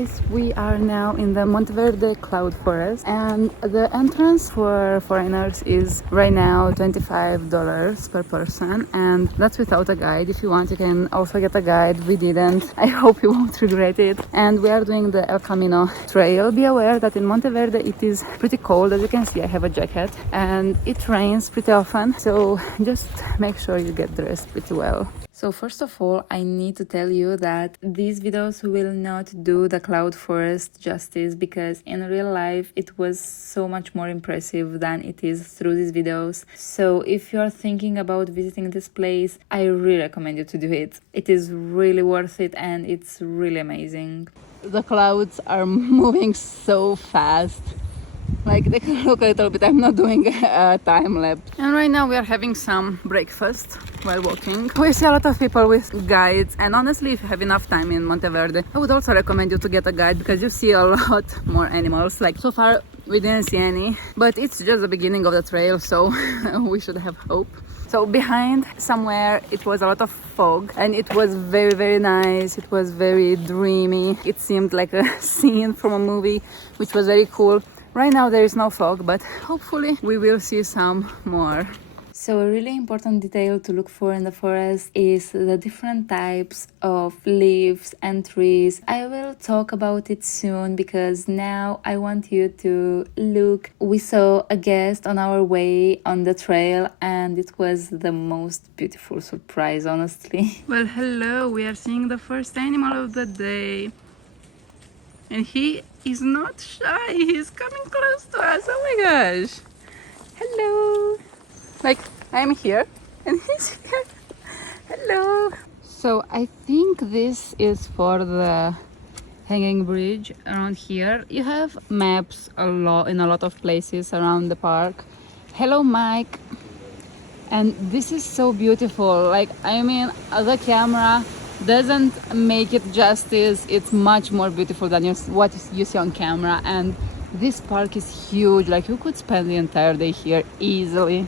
guys, we are now in the Monteverde Cloud Forest, and the entrance for foreigners is right now $25 per person, and that's without a guide. If you want, you can also get a guide. We didn't. I hope you won't regret it. And we are doing the El Camino trail. Be aware that in Monteverde it is pretty cold. As you can see, I have a jacket, and it rains pretty often, so just make sure you get dressed pretty well. So first of all, I need to tell you that these videos will not do the cloud forest justice, because in real life it was so much more impressive than it is through these videos. So if you're thinking about visiting this place, I really recommend you to do it. It is really worth it and it's really amazing. The clouds are moving so fast. Like, they can look a little bit. I'm not doing a time lapse. And right now we are having some breakfast while walking. We see a lot of people with guides, and honestly, if you have enough time in Monteverde, I would also recommend you to get a guide, because you see a lot more animals. Like, so far we didn't see any, but it's just the beginning of the trail, so we should have hope. So behind somewhere it was a lot of fog, and it was very, very nice. It was very dreamy. It seemed like a scene from a movie, which was very cool. Right now there is no fog, but hopefully we will see some more. So a really important detail to look for in the forest is the different types of leaves and trees. I will talk about it soon, because now I want you to look. We saw a guest on our way on the trail, and it was the most beautiful surprise, honestly. Well, hello, we are seeing the first animal of the day. And he is not shy, he's coming close to us. Oh my gosh. Hello. Like, I'm here and he's here. Hello. So I think this is for the hanging bridge around here. You have maps in a lot of places around the park. Hello, Mike. And this is so beautiful. Like, I mean, the camera doesn't make it justice. It's much more beautiful than what you see on camera, and this park is huge. Like, you could spend the entire day here easily.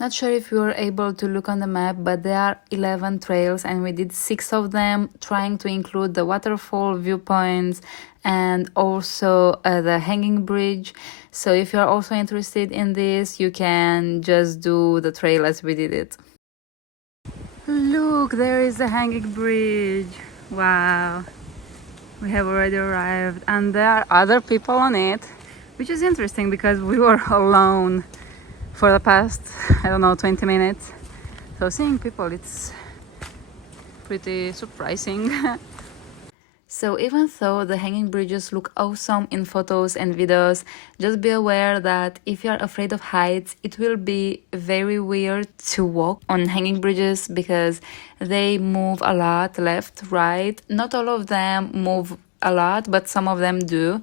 Not sure if you were able to look on the map, but there are 11 trails, and we did 6 of them, trying to include the waterfall, viewpoints, and also the hanging bridge. So if you're also interested in this, you can just do the trail as we did it. Look, there is the hanging bridge. Wow, we have already arrived, and there are other people on it, which is interesting because we were alone for the past, I don't know, 20 minutes. So seeing people, it's pretty surprising. So even though the hanging bridges look awesome in photos and videos, just be aware that if you are afraid of heights, it will be very weird to walk on hanging bridges, because they move a lot left, right. Not all of them move a lot, but some of them do.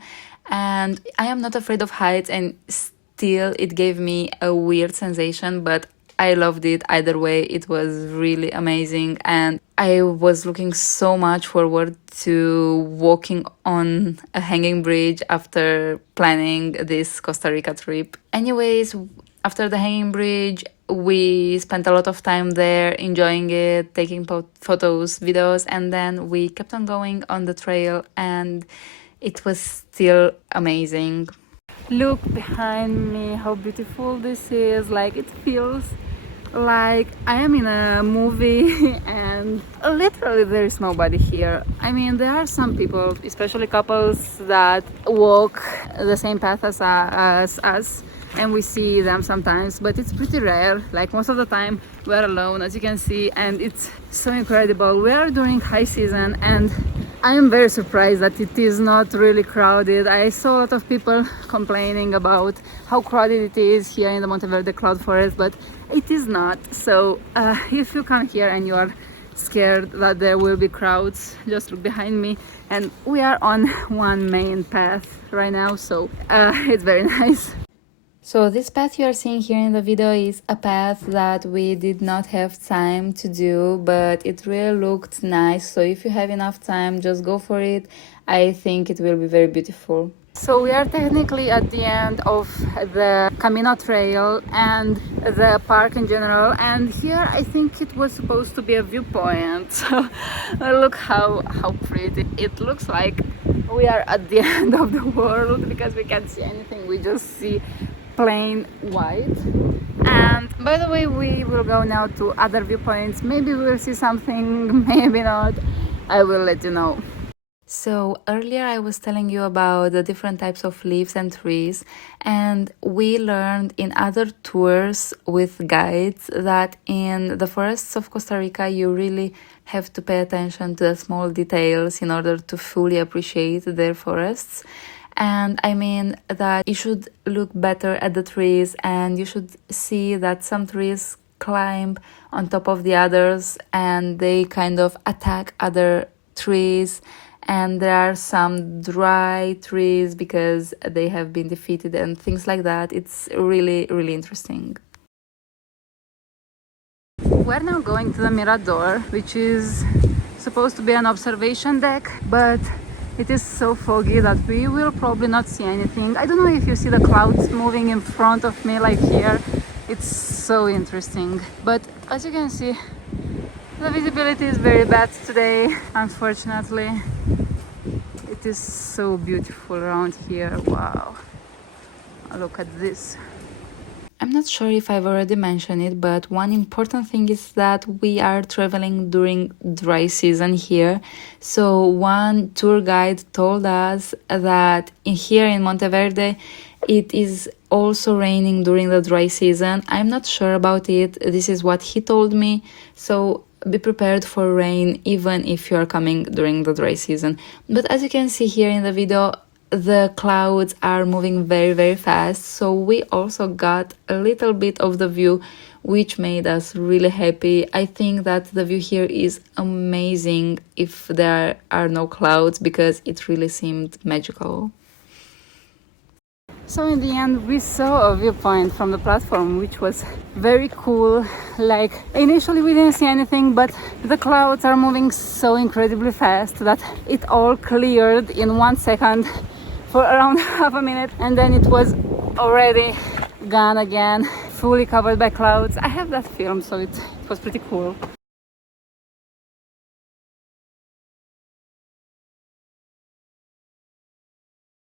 And I am not afraid of heights, and still it gave me a weird sensation, but I loved it either way. It was really amazing, and I was looking so much forward to walking on a hanging bridge after planning this Costa Rica trip. Anyways, after the hanging bridge, we spent a lot of time there enjoying it, taking photos, videos, and then we kept on going on the trail, and it was still amazing. Look behind me, how beautiful this is. Like, it feels like I am in a movie, and literally there is nobody here. I mean, there are some people, especially couples, that walk the same path as us, and we see them sometimes, but it's pretty rare. Like, most of the time we're alone, as you can see, and it's so incredible. We are during high season, and I am very surprised that it is not really crowded. I saw a lot of people complaining about how crowded it is here in the Monteverde Cloud Forest, but it is not. So if you come here and you are scared that there will be crowds, just look behind me, and we are on one main path right now, so it's very nice. So this path you are seeing here in the video is a path that we did not have time to do, but it really looked nice. So if you have enough time, just go for it. I think it will be very beautiful. So we are technically at the end of the Camino trail and the park in general, and here I think it was supposed to be a viewpoint. So look how pretty it looks like. we are at the end of the world because we can't see anything. We just see plain white. And by the way, we will go now to other viewpoints. Maybe we will see something, maybe not. I will let you know. So earlier I was telling you about the different types of leaves and trees, and we learned in other tours with guides that in the forests of Costa Rica you really have to pay attention to the small details in order to fully appreciate their forests. And I mean that you should look better at the trees, and you should see that some trees climb on top of the others and they kind of attack other trees, and there are some dry trees because they have been defeated and things like that. It's really, really interesting. We're now going to the Mirador, which is supposed to be an observation deck, but it is so foggy that we will probably not see anything. I don't know if you see the clouds moving in front of me like here. It's so interesting. But as you can see, the visibility is very bad today, unfortunately. It is so beautiful around here. Wow. Look at this. I'm not sure if I've already mentioned it, but one important thing is that we are traveling during dry season here. So one tour guide told us that here in Monteverde, it is also raining during the dry season. I'm not sure about it. This is what he told me. So be prepared for rain even if you are coming during the dry season. But as you can see here in the video, the clouds are moving very, very fast, so we also got a little bit of the view, which made us really happy. I think that the view here is amazing if there are no clouds, because it really seemed magical. So in the end, we saw a viewpoint from the platform, which was very cool. Like, initially we didn't see anything, but the clouds are moving so incredibly fast that it all cleared in 1 second for around half a minute, and then it was already gone again, fully covered by clouds. I have that film, so it was pretty cool.